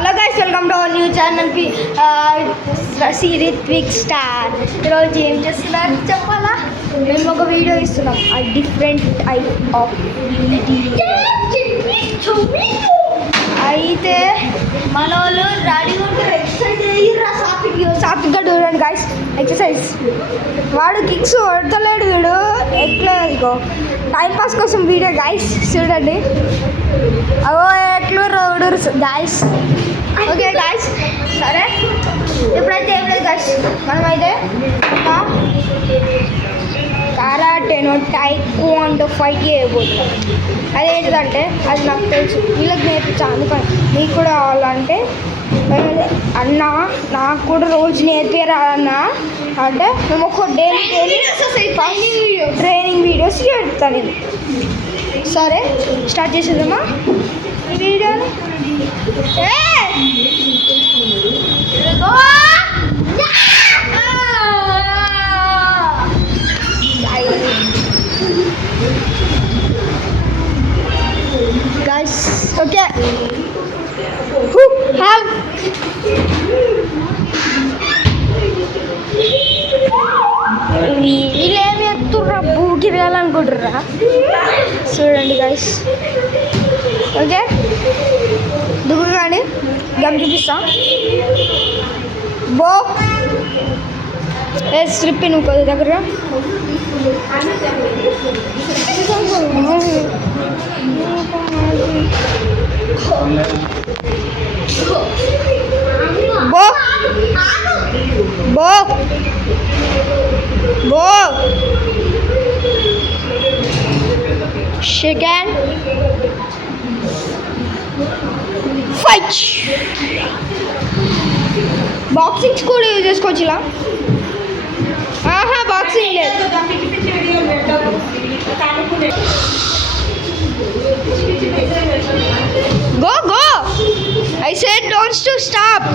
Hello guys, welcome to our new channel Rithvik star. ఈరోజు ఏం చేస్తున్నారు చెప్పాలా? మేము ఒక వీడియో ఇస్తున్నాం, ఆ డిఫరెంట్ టైప్ ఆఫ్ అయితే మన వాళ్ళు రెడీ ఉంటారు, ఎక్సర్సైజ్ అయ్యిర్రా. సాత్విక్ చూడండి గైస్, ఎక్సర్సైజ్. వాడు కిక్స్ కొడతలేడు, వీడు ఎట్లా ఇగో టైంపాస్ కోసం వీడియో గైస్ చూడండి. అవో ఎట్లు రోడ్ గాయస్. ఓకే గాయస్, సరే ఇప్పుడైతే ఏం లేదు గాయస్, మనమైతే కరాటేనో టైక్వాండో ఫైట్ చేయబోతున్నాం. అదేంటిదంటే అది నాకు తెలుసు, వీళ్ళకి నేర్పించాను. అందుకని మీకు కూడా కావాలంటే అన్న నాకు కూడా రోజు నేర్పారా అన్న అంటే మేము ఒక డైలీ ట్రైనింగ్ వీడియోస్ పెడతాను నేను. సరే స్టార్ట్ చేసేద్దామా ఈ వీడియోని? Guys, okay. Who have వీళ్ళేమి ఎత్తుర్రా, భూకి వెళ్ళాలనుకుంటుర్రా? చూడండి గైస్. ఓకే, దుగ్గు కానీ గమ్ చూపిస్తా. బో ఏ స్ట్రిప్ నువ్వు కొద్ది దగ్గర బో బో బో చికెన్ ఫైట్. బాక్సింగ్స్ కూడా యూజ్ చేసుకోవచ్చు ఇలా. బాక్సింగ్ లేదు. Go go, I said don't to stop.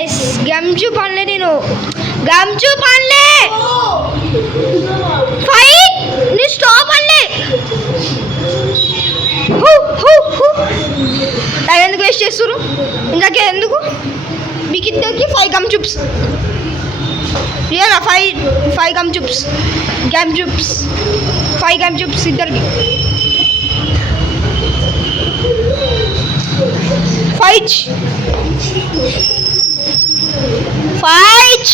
ఐ గమ్జు పనలే, నేను గమ్జు పనలే. ఫైట్, నీ స్టాప్ అనలే. అది ఎందుకు వేస్ట్ చేస్తున్నారు ఇందాకే? ఎందుకు మీకు ఇద్దరికి 5 గమ్ చూప్స్ ఇయ్యాలా? 5 గమ్ చూప్స్, 5 గమ్ చూప్స్ ఇద్దరికి. Fight fight.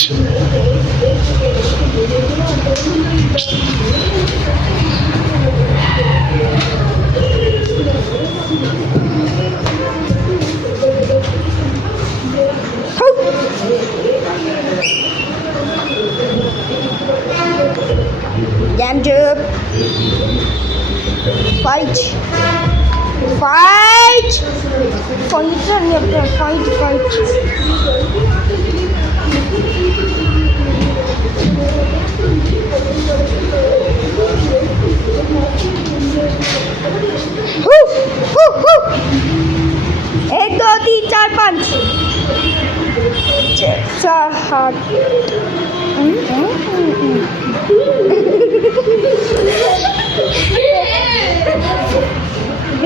Jump, fight, fight, fight, fight, fight. एक दो तीन चार पाँच चार हाथ.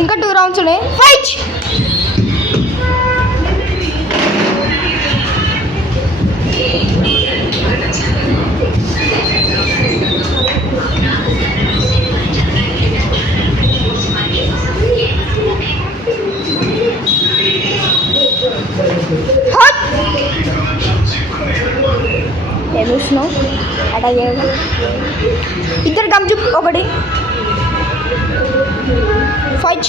ఇంకా 2 రౌండ్స్ ఉన్నాయి. ఫైట్. ఏం చూస్తున్నావు? అటాక్ చేయడం. ఇద్దరు గమ్ చూప్, ఒకటి ఫైట్.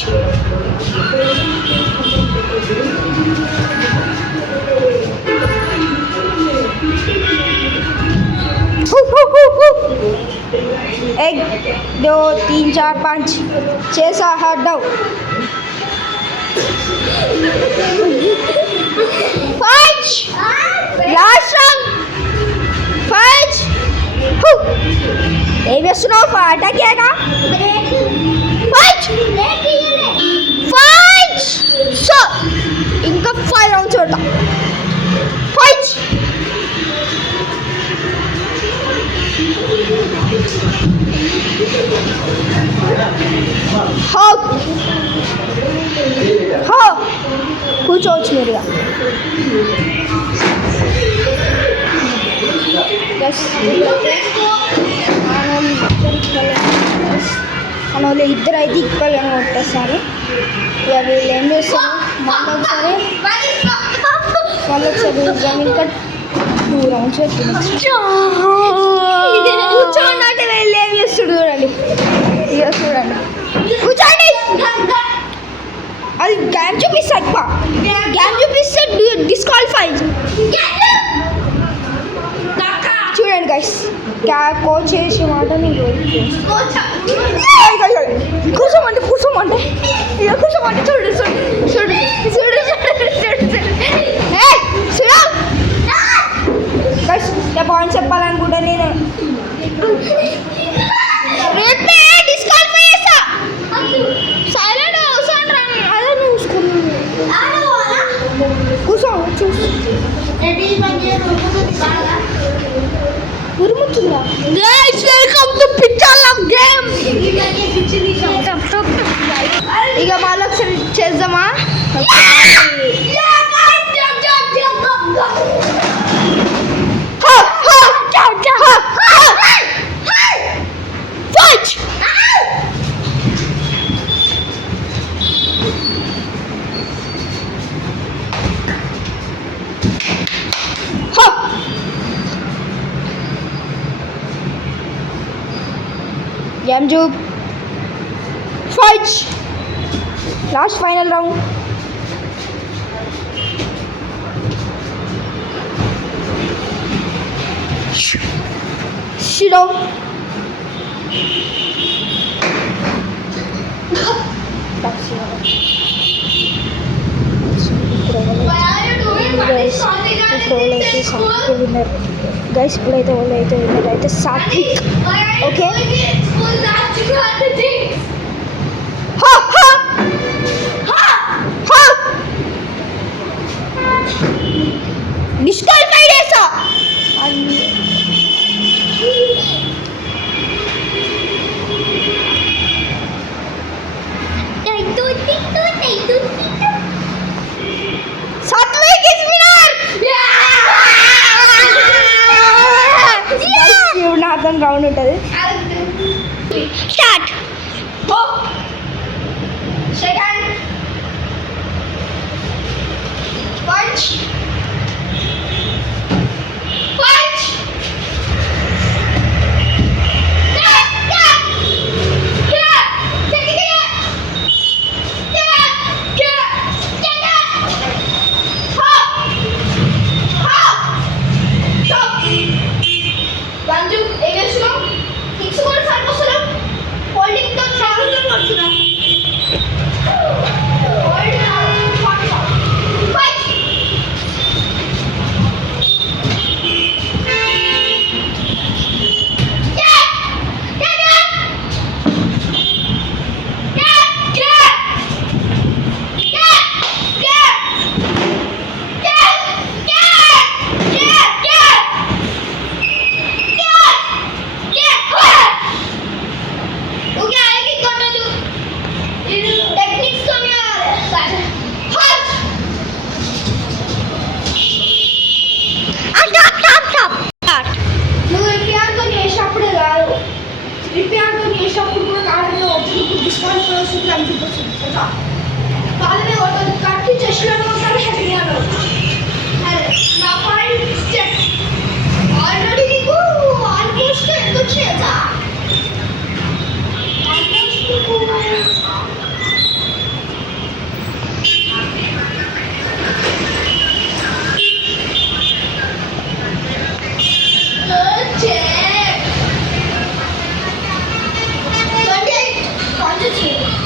एक दो तीन चार 5 6 7 8 9. Fight, last round. फाइट. ఏం చేస్తున్నావు? అటాక్ చేయగా. Fight fight. సో ఇంకా 5 రౌండ్స్ పెడతా. ఫైట్. కూర్చోవచ్చు మీరుగా. మన వాళ్ళు ఇద్దరు అయితే ఈక్వల్గా కొట్టేస్తారు. ఇక వీళ్ళు ఏం చేస్తారు, మళ్ళీ ఒకసారి జమీన్ కట్ 2 rounds కూర్చోండి అంటే వీళ్ళు ఏం చేస్తారు చూడండి. ఇక చూడండి కూర్చోండి. అది గేమ్ చూపిస్తే ఎక్కువ గేమ్ చూపిస్తే డిస్క్వాలిఫై. చూడండి గైస్, కోచ్ చేసే మాట నేను కూర్చోమంటే ఇక కూర్చోమంటే చూడు గైస్, నేను పాయింట్ చెప్పాలనుకుంటా. నేను డిస్క్వాలిఫై చేస్తా. సైలెంట్ అదే కూర్చో ఉరుముతుందా. ఇక మళ్ళీ ఒకసారి చేద్దామా. Game Jube, fight! Last final round. Sit down. Guys, ఇప్పుడైతే విన్నర్ అయితే సాత్విక్. ఓకే, డిస్క్వాలిఫై చేసా. Satvik is winner. నాతో రౌండ్ ఉంటుంది. Start. Second punch.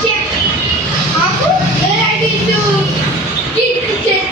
Check. Aku ready to kick.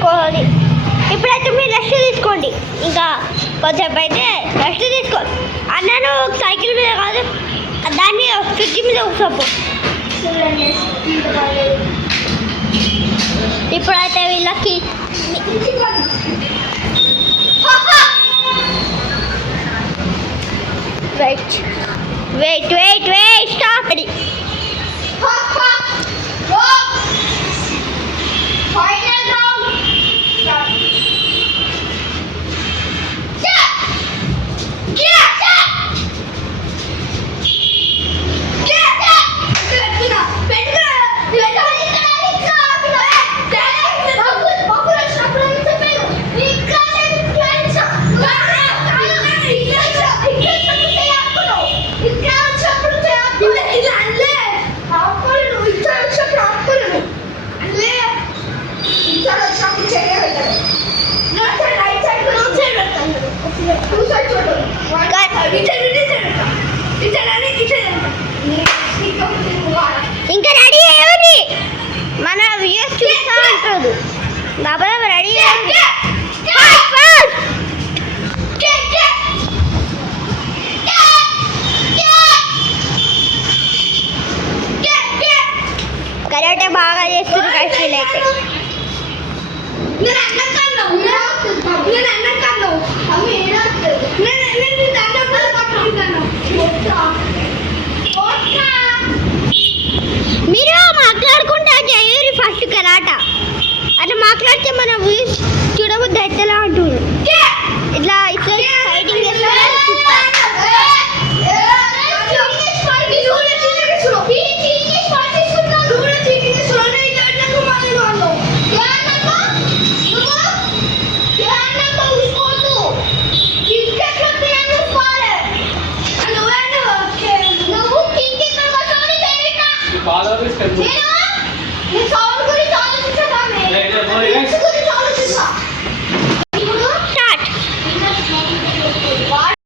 చేసుకోవాలి. ఇప్పుడైతే మీరు రెస్ట్ తీసుకోండి, ఇంకా కొంచెం అయితే రెస్ట్ తీసుకోండి. అన్నను సైకిల్ మీద కాదు దాని మీద ఫ్రిడ్జ్ మీద కూర్చోపో. ఇప్పుడైతే వీళ్ళకి wait wait wait wait stop. Final round start. ఇంకా రెడీ అయ్యింది మన వ్యూస్ చూస్తా అంటారు కాబట్టి రెడీ అయ్యింది. కరాటే బాగా చేస్తున్నారు కష్టలు అయితే. మీరు మాట్లాడుకుంటా చేయరు ఫస్ట్ కరాట అట్లా మాట్లాడితే మన వ్యూస్ చూడబుద్ది ఎత్తలా అంటుంది. ఇట్లా ఇట్లా ఫైటింగ్ చేస్తారు.